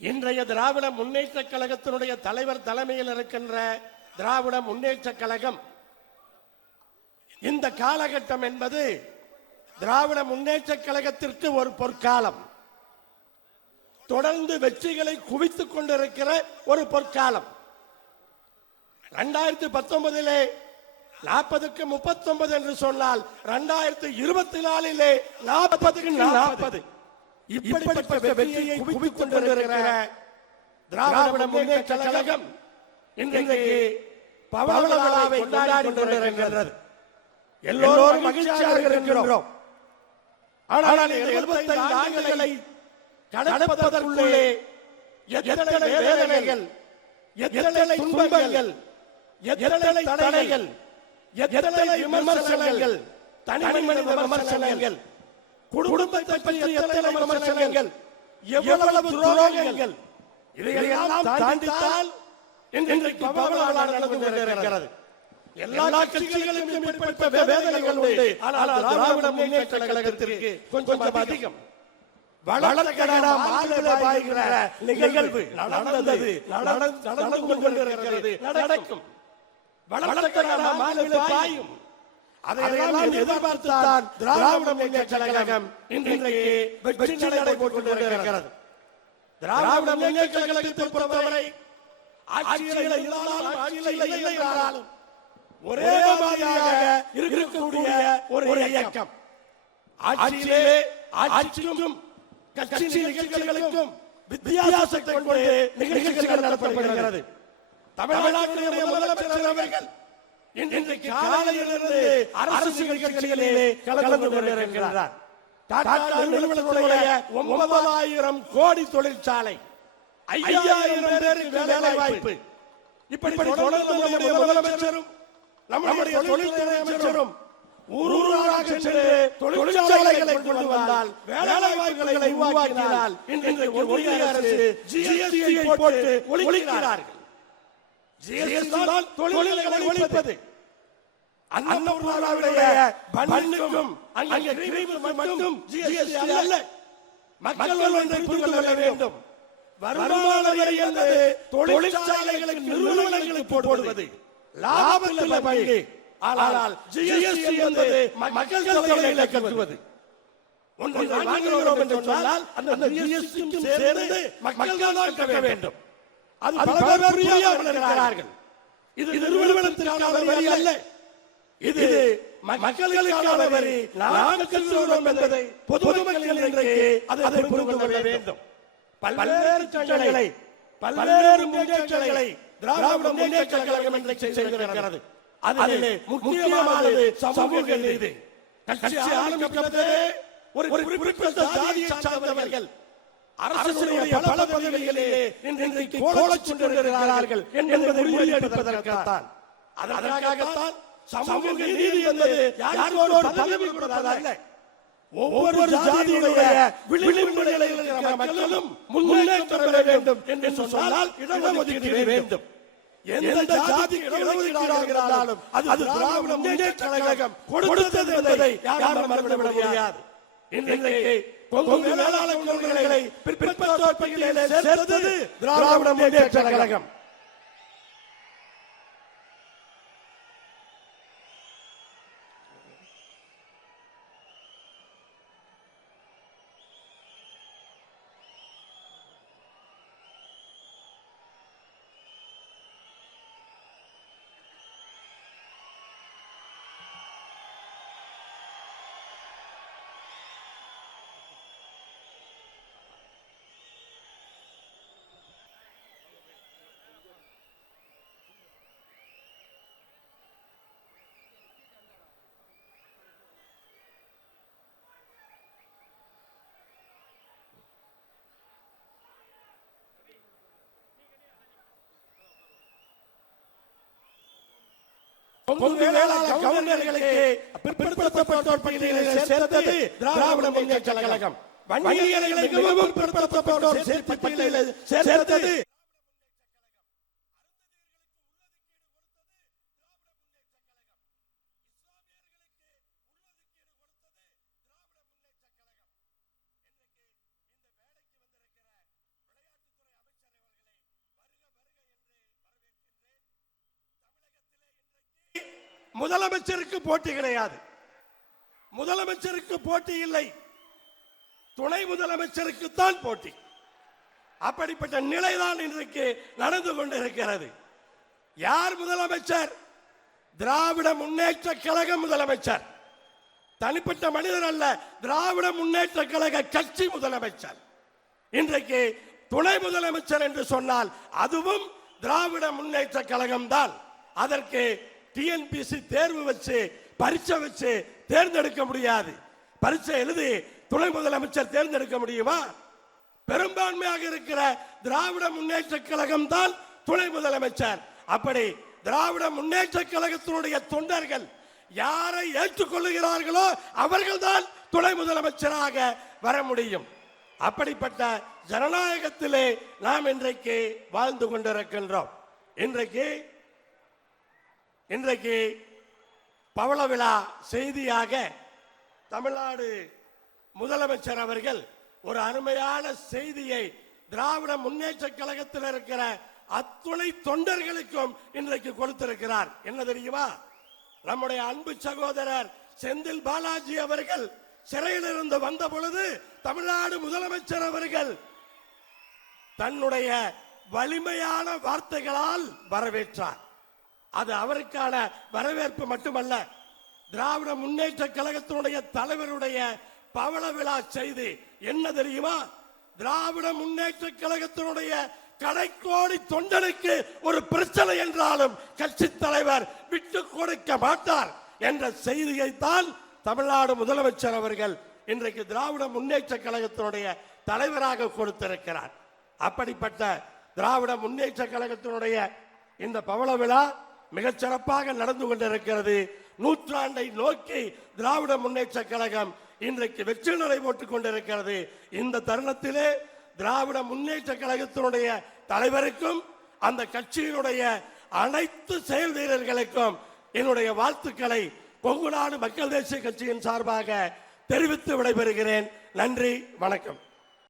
இன்றைய திராவிட முன்னேற்ற கழகத்தினுடைய தலைவர் தலைமையில் இருக்கின்ற திராவிட முன்னேற்ற கழகம் இந்த காலகட்டம் என்பது திராவிட முன்னேற்ற கழகத்திற்கு ஒரு பொற்காலம், தொடர்ந்து வெற்றிகளை குவித்துக் கொண்டிருக்கிற ஒரு பொற்காலம். 2019 40க்கு 39 என்று சொன்னால் 2024 40க்கு 40 இப்படிப்பட்ட வெற்றியை குவித்துக் கொண்டிருக்கிற திராவிட முன்னேற்ற கழகம் இன்றைக்கு பவள விழாவை கொண்டாடி கொண்டிருக்கிறது. எல்லோரும் மகிழ்ச்சியாக இருக்கிறோம். ஆனால் 75 ஆண்டுகளை கடப்பதற்குள்ளே எத்தனை வேதனைகள், எத்தனை துன்பங்கள், எத்தனை தடைகள், எத்தனை விமர்சனங்கள், தனி மனித விமர்சனங்கள், குடும்பத்தை பற்றி எத்தனை விமர்சனங்கள், எவ்வளவு துரோகங்கள், இதையெல்லாம் தாண்டித்தான் இன்றைக்கு பவள விழா நடந்து கொண்டிருக்கிறது. எல்லா கட்சிகளுக்கும் இப்படிப்பட்ட வேதனைகள் உண்டு. ஆனால் திராவிட முன்னேற்ற கழகத்திற்கு கொஞ்சம் அதிகம். வளர்க்கடா மாநில பாய்கிற நிகழ்வு நடந்தது, நடந்து கொண்டிருக்கிறது, நடக்கும். வளர்க்கடா மாநில பாயும். அதையெல்லாம் எதிர்பார்த்துத்தான் திராவிட முன்னேற்ற கழகம் இன்றைக்கு வெற்றி நடைபெற்றுக் கொண்டிருக்கிறது. திராவிட முன்னேற்ற கழகத்தை பொறுத்தவரை ஆட்சியில் இருந்தாலும் ஆட்சியில் இல்லை என்றாலும் ஒரே மாதிரியாக இருக்கக்கூடிய ஒரு இயக்கம். ஆட்சியிலே ஆட்சிக்கும் கட்சி நிகழ்ச்சிகளுக்கும் வித்தியாசத்தை கொண்டு நிகழ்ச்சிகள் நடத்தப்படுகிறது. தமிழ்நாட்டினுடைய முதலமைச்சர் அவர்கள் இன்றைக்கு காலையிலிருந்து அரசு நிகழ்ச்சிகளிலே கலந்து கொண்டிருக்கிறார். டாடா நிறுவனத்துடைய 9,000 கோடி தொழிற்சாலை, 5,000 பேருக்கு வேலை வாய்ப்பு, இப்படி தொடர்ந்து நம்முடைய முதலமைச்சரும் நம்முடைய தொழில்துறை அமைச்சரும் ஊராக சென்று தொழிற்சாலைகளை கொண்டு வந்தால், வேலை வாய்ப்புகளை உருவாக்கினால் இன்றைக்கு ஒன்றிய அரசு ஜிஎஸ்டியை போட்டு ஒழிக்கிறார்கள். ஜிஎஸ்டி தான் தொழில்களை ஒழிப்பது. அன்னபூர்ணாவுடைய பண்ணுக்கும் அங்கே கிரீம் மட்டும் ஜிஎஸ்டி அல்ல. மக்கள் ஒன்றை புரிந்து கொள்ள வேண்டும். வருமான வரி என்பது தொழிற்சாலைகளுக்கு நிறுவனங்களுக்கு போடுவது, லாபத்தில் பங்கு. ஆனால் ஜிஎஸ்டி என்பது மக்கள் தொகையை கட்டுவது. ஒன்றை வாங்குகிறோம் என்று சொன்னால் அந்த ஜிஎஸ்டியும் சேர்ந்து மக்கள் தான் கட்ட வேண்டும். அது பல பேர் புரியாமல் இருக்கிறார்கள். இது நிறுவனத்திற்கான வரி அல்ல, இது மக்களுக்கான வரி. நாங்கள் கட்டுகிறோம் என்பதை பொதுமக்கள் இன்றைக்கு அதை புரிந்து கொள்ள வேண்டும். பல்வேறு திட்டங்களை, பல்வேறு முன்னேற்றங்களை திராவிட முன்னேற்ற கழகம் இன்றைக்கு செய்திருக்கிறது. அதிலே முக்கியமானது சமூக நீதி. கட்சி ஆரம்பிக்கப்பட்டதே ஒரு குறிப்பிட்ட ஜாதியை சார்ந்தவர்கள் அரசுடைய பல பதவிகளிலே இன்றைக்கு கோலச் கொண்டிருக்கிறார்கள் என்பதை உறுதியளிப்பதற்காகத்தான். அதற்காகத்தான் சமூக நீதி என்பது யாருக்கோ பதவி கொடுப்பதல்ல. ஒவ்வொரு ஜாதியுடைய விளிம்பு நிலையில் இருக்கிற மக்களும் முன்னேற்றம் பெற வேண்டும் என்று சொன்னால் இடஒதுக்கீடு வேண்டும். எந்த ஜாதி இடஒதுக்கீடாக இருந்தாலும் அது திராவிட முன்னேற்ற கழகம் கொடுத்தது என்பதை யாரும் மறந்துவிட முடியாது. இன்றைக்கு கொங்கு வேளாண் கொள்கைகளை பிற்பட்டோர் பட்டியலிலே சேர்த்தது திராவிட முன்னேற்ற கழகம். கொங்கு வேளாண் கவுண்டர்களுக்கு பிற்படுத்தப்பட்டோர் பட்டியலிலே சேர்த்தது திராவிட முன்னேற்ற கழகம். வன்னியர்களை மிகவும் பிற்படுத்தப்பட்டோர் பட்டியலிலே சேர்த்தது முதலமைச்சருக்கு போட்டி கிடையாது. முதலமைச்சருக்கு போட்டி இல்லை, துணை முதலமைச்சருக்கு தான் போட்டி. அப்படிப்பட்ட நிலைதான் இன்றைக்கு நடந்து கொண்டிருக்கிறது. யார் முதலமைச்சர்? திராவிட முன்னேற்ற கழக முதலமைச்சர். தனிப்பட்ட மனிதர் அல்ல, திராவிட முன்னேற்ற கழக கட்சி முதலமைச்சர். இன்றைக்கு துணை முதலமைச்சர் என்று சொன்னால் அதுவும் திராவிட முன்னேற்ற கழகம் தான். அதற்கு டிஎன்பிசி தேர்வு வச்சு பரீட்சை வச்சு தேர்ந்தெடுக்க முடியாது. பரீட்சை எழுதி துணை முதலமைச்சர் தேர்ந்தெடுக்க முடியுமா? பெரும்பான்மையாக இருக்கிற திராவிட முன்னேற்ற கழகம் தான் துணை முதலமைச்சர். அப்படி திராவிட முன்னேற்ற கழகத்தினுடைய தொண்டர்கள் யாரை ஏற்றுக்கொள்ளுகிறார்களோ அவர்கள் தான் துணை முதலமைச்சராக வர முடியும். அப்படிப்பட்ட ஜனநாயகத்திலே நாம் இன்றைக்கு வாழ்ந்து கொண்டிருக்கின்றோம். இன்றைக்கு பவள விழா செய்தியாக தமிழ்நாடு முதலமைச்சர் அவர்கள் ஒரு அருமையான செய்தியை திராவிட முன்னேற்ற கழகத்தில் இருக்கிற அத்துணை தொண்டர்களுக்கும் இன்றைக்கு கொடுத்திருக்கிறார். என்ன தெரியுமா? நம்முடைய அன்பு சகோதரர் செந்தில் பாலாஜி அவர்கள் சிறையில் இருந்து வந்த பொழுது தமிழ்நாடு முதலமைச்சர் அவர்கள் தன்னுடைய வலிமையான வார்த்தைகளால் வரவேற்றார். அது அவருக்கான வரவேற்பு மட்டுமல்ல, திராவிட முன்னேற்ற கழகத்தினுடைய தலைவருடைய பவள விழா செய்தி என்ன தெரியுமா? திராவிட முன்னேற்ற கழகத்தினுடைய கடைக்கோடி தொண்டனுக்கு ஒரு பிரச்சனை என்றாலும் கட்சி தலைவர் விட்டு கொடுக்க மாட்டார் என்ற செய்தியை தான் தமிழ்நாடு முதலமைச்சர் அவர்கள் இன்றைக்கு திராவிட முன்னேற்ற கழகத்தினுடைய தலைவராக கொடுத்திருக்கிறார். அப்படிப்பட்ட திராவிட முன்னேற்ற கழகத்தினுடைய இந்த பவள விழா மிகச் சிறப்பாக நடந்து கொண்டிருக்கிறது. நூற்றாண்டை நோக்கி திராவிட முன்னேற்ற கழகம் இன்றைக்கு வெற்றி நடை போட்டுக் கொண்டிருக்கிறது. இந்த தருணத்திலே திராவிட முன்னேற்ற கழகத்தினுடைய தலைவருக்கும் அந்த கட்சியினுடைய அனைத்து செயல் வீரர்களுக்கும் என்னுடைய வாழ்த்துக்களை கொங்குநாடு மக்கள் தேசிய கட்சியின் சார்பாக தெரிவித்து விடைபெறுகிறேன். நன்றி, வணக்கம்.